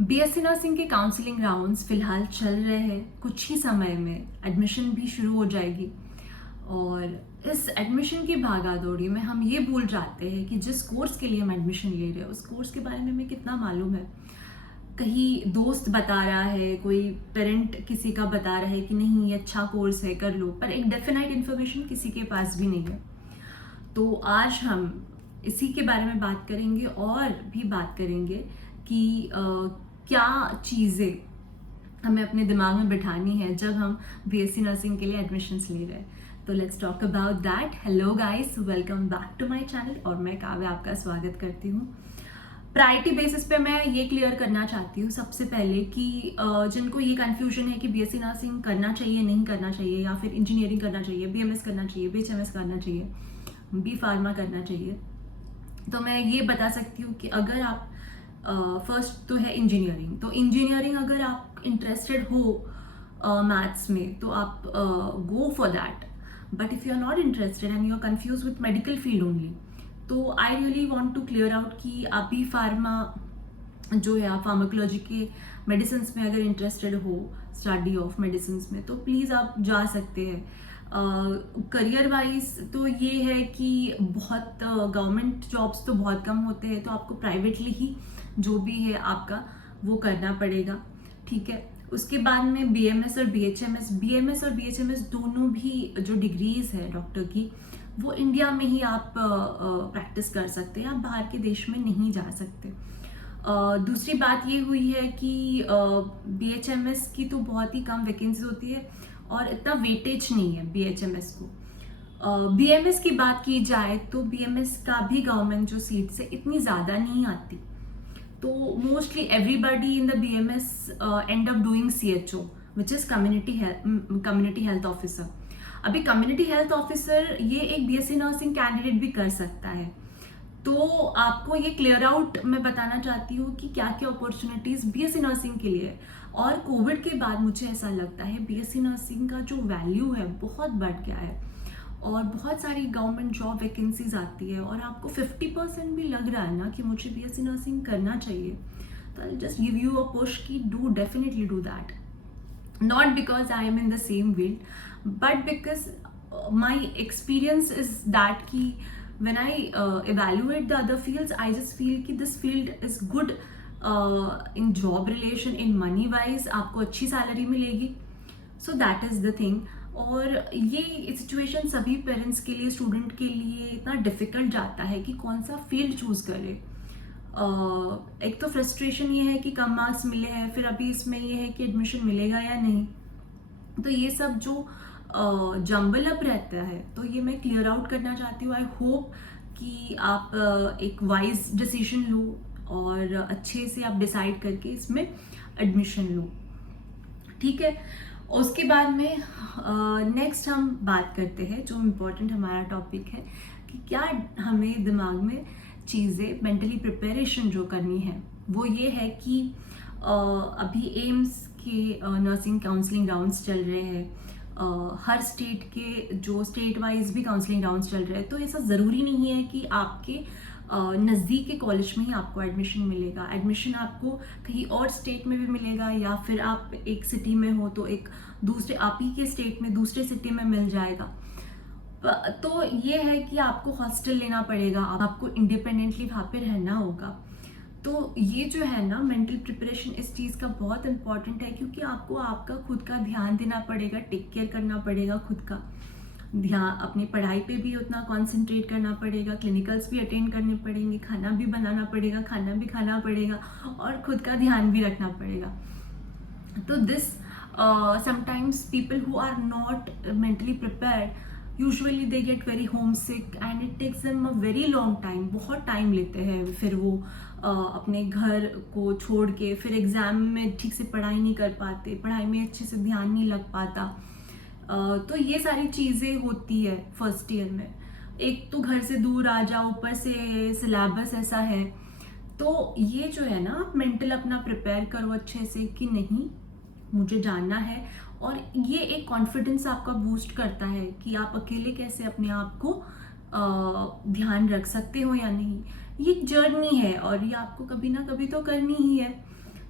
BSc nursing के counselling rounds फिलहाल चल रहे हैं। कुछ ही समय में एडमिशन भी शुरू हो जाएगी और इस एडमिशन की भागादौड़ी में हम ये भूल जाते हैं कि जिस कोर्स के लिए हम एडमिशन ले रहे हैं उस कोर्स के बारे में हमें कितना मालूम है। कहीं दोस्त बता रहा है, कोई पेरेंट किसी का बता रहा है कि नहीं ये अच्छा कोर्स है कर लो, पर एक डेफिनेट इन्फॉर्मेशन किसी के पास भी नहीं है। तो आज हम इसी के बारे में बात करेंगे और भी बात करेंगे कि क्या चीज़ें हमें अपने दिमाग में बिठानी है जब हम बीएससी नर्सिंग के लिए एडमिशन्स ले रहे हैं। तो let's talk about that. Hello guys, welcome back to my channel और मैं काव्या आपका स्वागत करती हूँ। प्रायोरिटी बेसिस पे मैं ये क्लियर करना चाहती हूँ सबसे पहले कि जिनको ये कन्फ्यूजन है कि बीएससी नर्सिंग करना चाहिए नहीं करना चाहिए, या फिर इंजीनियरिंग करना चाहिए, बीएमएस करना चाहिए, बीएचएमएस करना चाहिए, बी फार्मा करना चाहिए, तो मैं ये बता सकती हूँ कि अगर आप फर्स्ट तो है इंजीनियरिंग, तो इंजीनियरिंग अगर आप इंटरेस्टेड हो मैथ्स में तो आप go for that. But if you are not interested and you are confuse with medical field only, तो I really want to clear out कि आप भी फार्मा जो है, आप फार्माकोलॉजी के मेडिसिन में अगर इंटरेस्टेड हो, स्टडी ऑफ मेडिसिन में, तो प्लीज़ आप जा सकते हैं। करियर वाइज तो ये है कि बहुत गवर्नमेंट जॉब्स तो बहुत कम होते हैं, तो आपको प्राइवेटली ही जो भी है आपका वो करना पड़ेगा, ठीक है। उसके बाद में बीएमएस और बीएचएमएस दोनों भी जो डिग्रीज है डॉक्टर की, वो इंडिया में ही आप प्रैक्टिस कर सकते हैं, आप बाहर के देश में नहीं जा सकते। दूसरी बात ये हुई है कि बीएचएमएस की तो बहुत ही कम वैकेंसी होती है और इतना वेटेज नहीं है बीएचएमएस को। बीएमएस की बात की जाए तो बीएमएस का भी गवर्नमेंट जो सीट से इतनी ज़्यादा नहीं आती, तो mostly everybody in the BMS and up doing CHO which is community health officer. अभी कम्युनिटी हेल्थ ऑफिसर ये एक बीएससी नर्सिंग कैंडिडेट भी कर सकता है। तो आपको ये क्लियर आउट मैं बताना चाहती हूँ कि क्या क्या अपॉर्चुनिटीज़ बीएससी नर्सिंग के लिए है। और कोविड के बाद मुझे ऐसा लगता है बीएससी नर्सिंग का जो वैल्यू है बहुत बढ़ गया है और बहुत सारी गवर्नमेंट जॉब वैकेंसीज आती है और आपको 50% भी लग रहा है ना कि मुझे बीएससी नर्सिंग करना चाहिए, तो I just give you a push कि do definitely do that. Not because I am in the same field, but because my experience is that ki when I evaluate the other fields, I just feel कि this field is good in job relation, in money wise आपको अच्छी salary मिलेगी, so that is the thing। और ये situation सभी parents के लिए, student के लिए इतना डिफिकल्ट जाता है कि कौन सा फील्ड चूज करे। एक तो फ्रस्ट्रेशन ये है कि कम मार्क्स मिले हैं, फिर अभी इसमें ये है कि एडमिशन मिलेगा या नहीं, तो ये सब जो जम्बल अप रहता है, तो ये मैं क्लियर आउट करना चाहती हूँ। आई होप कि आप एक वाइज डिसीजन लो और अच्छे से आप डिसाइड करके इसमें एडमिशन लो, ठीक है। उसके बाद में नेक्स्ट हम बात करते हैं जो इम्पोर्टेंट हमारा टॉपिक है कि क्या हमें दिमाग में चीज़ें मेंटली प्रिपरेशन जो करनी है वो ये है कि अभी एम्स के नर्सिंग काउंसलिंग राउंड्स चल रहे हैं, हर स्टेट के जो स्टेट वाइज भी काउंसलिंग राउंड्स चल रहे हैं, तो ऐसा ज़रूरी नहीं है कि आपके नज़दीक के कॉलेज में ही आपको एडमिशन मिलेगा। एडमिशन आपको कहीं और स्टेट में भी मिलेगा, या फिर आप एक सिटी में हो तो एक दूसरे आप ही के स्टेट में दूसरे सिटी में मिल जाएगा। तो ये है कि आपको हॉस्टल लेना पड़ेगा, आपको इंडिपेंडेंटली वहाँ पे रहना होगा। तो ये जो है ना मेंटल प्रिपरेशन इस चीज़ का बहुत इंपॉर्टेंट है, क्योंकि आपको आपका खुद का ध्यान देना पड़ेगा, टेक केयर करना पड़ेगा, खुद का ध्यान, अपनी पढ़ाई पे भी उतना कंसंट्रेट करना पड़ेगा, क्लिनिकल्स भी अटेंड करने पड़ेंगे, खाना भी बनाना पड़ेगा, खाना भी खाना पड़ेगा और खुद का ध्यान भी रखना पड़ेगा। तो this sometimes people who are not mentally prepared usually they get very homesick and it takes them a very long time, बहुत टाइम लेते हैं फिर वो अपने घर को छोड़ के फिर एग्ज़ाम में ठीक से पढ़ाई नहीं कर पाते, पढ़ाई में अच्छे से ध्यान नहीं लग पाता। तो ये सारी चीज़ें होती है फर्स्ट ईयर में। एक तो घर से दूर आ जाओ, ऊपर से सिलेबस ऐसा है, तो ये जो है ना आप मेंटल अपना प्रिपेयर करो अच्छे से कि नहीं मुझे जानना है, और ये एक कॉन्फिडेंस आपका बूस्ट करता है कि आप अकेले कैसे अपने आप को ध्यान रख सकते हो या नहीं। ये जर्नी है और ये आपको कभी ना कभी तो करनी ही है।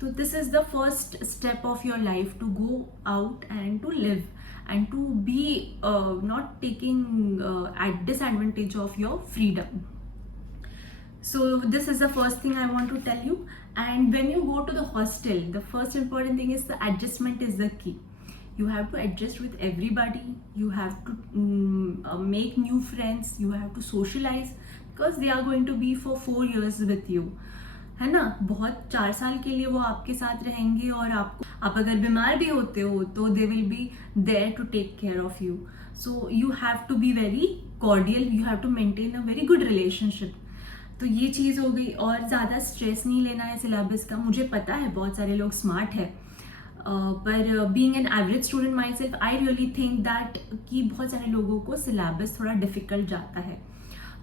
तो this is the first step of your life to go out and to live and to be not taking at disadvantage of your freedom. So this is the first thing I want to tell you. And when you go to the hostel, the first important thing is the adjustment is the key. You have to adjust with everybody, you have to make new friends, you have to socialize because they are going to be for 4 years with you, है ना. बहुत 4 साल के लिए वो आपके साथ रहेंगे और आप अगर बीमार भी होते हो तो they will be there to take care of you. So you have to be very cordial, you have to maintain a very good relationship. तो ये चीज़ हो गई. और ज़्यादा स्ट्रेस नहीं लेना है सिलेबस का. मुझे पता है बहुत सारे लोग स्मार्ट है, पर being an average student my self I really think that कि बहुत सारे लोगों को सिलेबस थोड़ा डिफिकल्ट जाता है.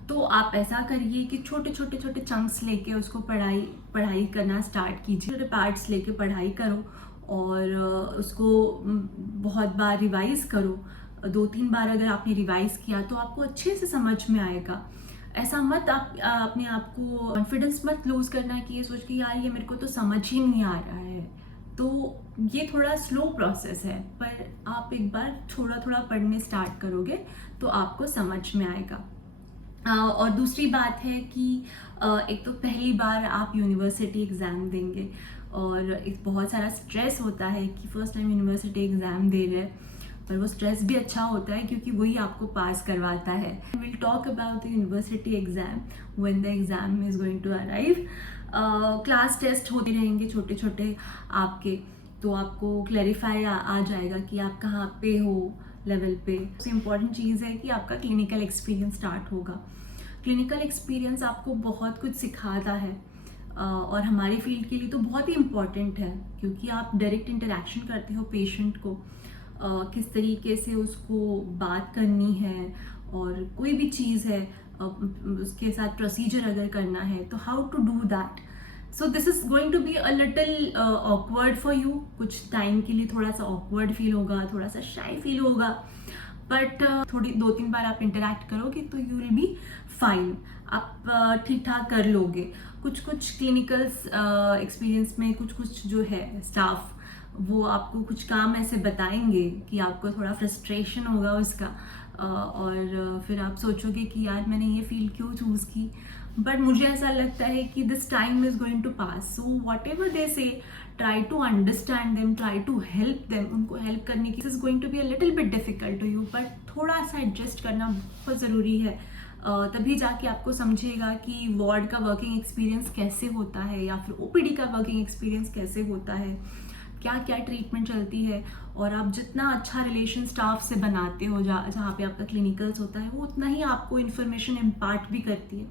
तो आप ऐसा करिए कि छोटे छोटे चंक्स लेके उसको पढ़ाई करना स्टार्ट कीजिए. छोटे पार्ट्स लेके पढ़ाई करो और उसको बहुत बार रिवाइज करो. 2-3 बार अगर आपने रिवाइज किया तो आपको अच्छे से समझ में आएगा. ऐसा मत आप अपने आप को कॉन्फिडेंस मत लूज करना कि ये सोच के यार ये मेरे को तो समझ ही नहीं आ रहा है. तो ये थोड़ा स्लो प्रोसेस है, पर आप एक बार थोड़ा पढ़ने स्टार्ट करोगे तो आपको समझ में आएगा. और दूसरी बात है कि एक तो पहली बार आप यूनिवर्सिटी एग्ज़ाम देंगे और एक बहुत सारा स्ट्रेस होता है कि फर्स्ट टाइम यूनिवर्सिटी एग्ज़ाम दे रहे हैं, पर वो स्ट्रेस भी अच्छा होता है क्योंकि वही आपको पास करवाता है. Will talk about the university exam when the exam is going to arrive. Class test होते रहेंगे छोटे छोटे आपके, तो आपको क्लैरिफाई आ जाएगा कि आप कहाँ पे हो लेवल पे. सबसे इम्पॉर्टेंट चीज़ है कि आपका क्लिनिकल एक्सपीरियंस स्टार्ट होगा. क्लिनिकल एक्सपीरियंस आपको बहुत कुछ सिखाता है और हमारी फील्ड के लिए तो बहुत ही इम्पॉर्टेंट है क्योंकि आप डायरेक्ट इंटरेक्शन करते हो पेशेंट को, किस तरीके से उसको बात करनी है और कोई भी चीज़ है उसके साथ प्रोसीजर अगर करना है तो how to do that. So this is going to be a little awkward for you. कुछ टाइम के लिए थोड़ा सा ऑकवर्ड फील होगा, थोड़ा सा शाई फील होगा, बट थोड़ी 2-3 बार आप इंटरेक्ट करोगे तो यू विल बी फाइन. आप ठीक ठाक कर लोगे. कुछ क्लिनिकल एक्सपीरियंस में कुछ जो है स्टाफ वो आपको कुछ काम ऐसे बताएंगे कि आपको थोड़ा फ्रस्ट्रेशन होगा उसका और फिर आप सोचोगे कि यार मैंने ये फील्ड क्यों चूज़ की. बट मुझे ऐसा लगता है कि this time is going to pass. So whatever they say try to understand them, try to help them. उनको हेल्प करने की is going to be a little bit difficult to you, but थोड़ा सा adjust करना बहुत ज़रूरी है. तभी जाके आपको समझेगा कि वार्ड का वर्किंग एक्सपीरियंस कैसे होता है या फिर ओपीडी का वर्किंग एक्सपीरियंस कैसे होता है, क्या क्या ट्रीटमेंट चलती है. और आप जितना अच्छा रिलेशन स्टाफ से बनाते हो जहाँ पे आपका क्लिनिकल्स होता है वो उतना ही आपको इन्फॉर्मेशन इम्पार्ट भी करती है.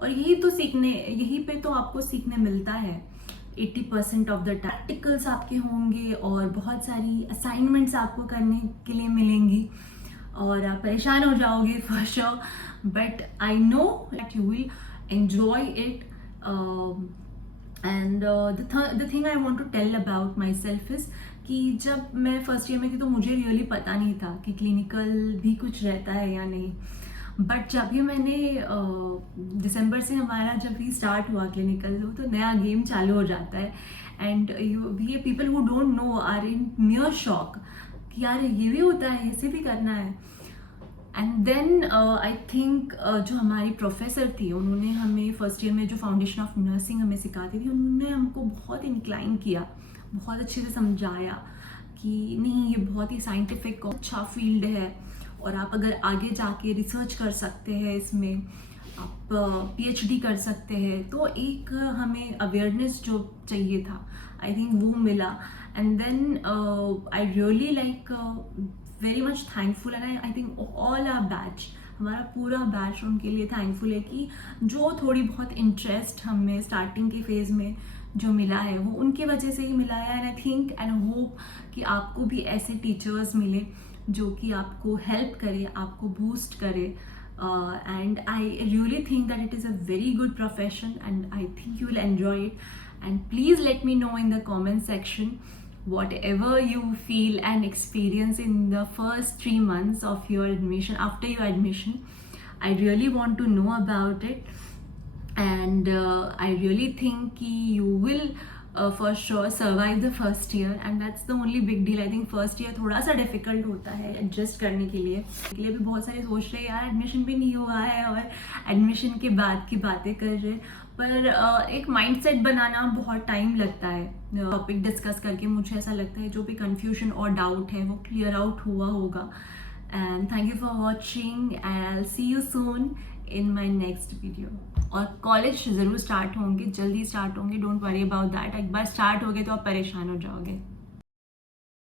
और यही पे तो आपको सीखने मिलता है. 80% ऑफ द प्रैक्टिकल्स आपके होंगे और बहुत सारी असाइनमेंट्स आपको करने के लिए मिलेंगी और आप परेशान हो जाओगे for sure, but I know that you will enjoy it. And the thing I want to tell about myself is कि जब मैं फर्स्ट ईयर में थी तो मुझे रियली पता नहीं था कि क्लिनिकल भी कुछ रहता है या नहीं. बट जब भी मैंने दिसंबर से हमारा जब भी स्टार्ट हुआ क्लिनिकल तो नया गेम चालू हो जाता है. एंड ये people who don't know are in mere shock कि यार ये भी होता है, ऐसे भी करना है. एंड देन आई थिंक जो हमारी प्रोफेसर थी उन्होंने हमें फर्स्ट ईयर में जो फाउंडेशन ऑफ नर्सिंग हमें सिखाती थी उन्होंने हमको बहुत इंक्लाइन किया, बहुत अच्छे से समझाया कि नहीं ये बहुत ही साइंटिफिक अच्छा फील्ड है और आप अगर आगे जाके रिसर्च कर सकते हैं इसमें, आप PhD कर सकते हैं. तो एक हमें अवेयरनेस जो चाहिए था आई थिंक वो मिला. And then I really like very much thankful and I think all our batch, हमारा पूरा बैच उनके लिए थैंकफुल है कि जो थोड़ी बहुत इंटरेस्ट हमें स्टार्टिंग के फेज़ में जो मिला है वो उनकी वजह से ही मिला है. And I think and hope कि आपको भी ऐसे टीचर्स मिले जो कि आपको हेल्प करे, आपको बूस्ट करे. And I really think that it is a very good profession and I think you will enjoy it. And please let me know in the comment section whatever you feel and experience in the first 3 months of your admission, after your admission. I really want to know about it. And I really think you will for sure survive the first year, and that's the only big deal. I think first year थोड़ा सा difficult होता है adjust करने के लिए भी बहुत सारे सोच रहे हैं यार एडमिशन भी नहीं हुआ है और एडमिशन के बाद की बातें कर रहे, पर एक माइंडसेट बनाना बहुत टाइम लगता है। टॉपिक डिस्कस करके मुझे ऐसा लगता है जो भी कंफ्यूजन और डाउट है वो क्लियर आउट हुआ होगा। And thank you for watching, I will see you soon in my next video. और कॉलेज ज़रूर स्टार्ट होंगे, जल्दी स्टार्ट होंगे, डोंट वरी अबाउट दैट। एक बार स्टार्ट हो गए तो आप परेशान हो जाओगे।